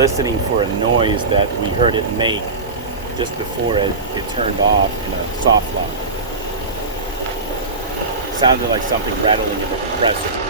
listening for a noise that we heard it make just before it turned off in a soft lock. Sounded like something rattling in the compressor.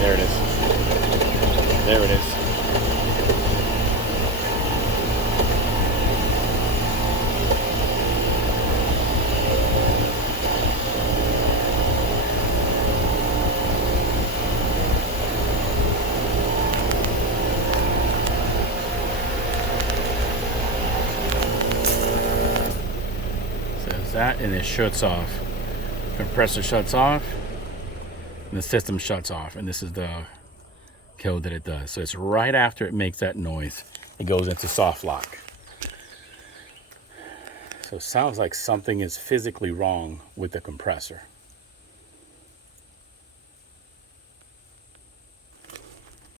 There it is. There it is. So that, and it shuts off. Compressor shuts off. And the system shuts off, and this is the code that it does. So it's right after it makes that noise, it goes into soft lock. So it sounds like something is physically wrong with the compressor.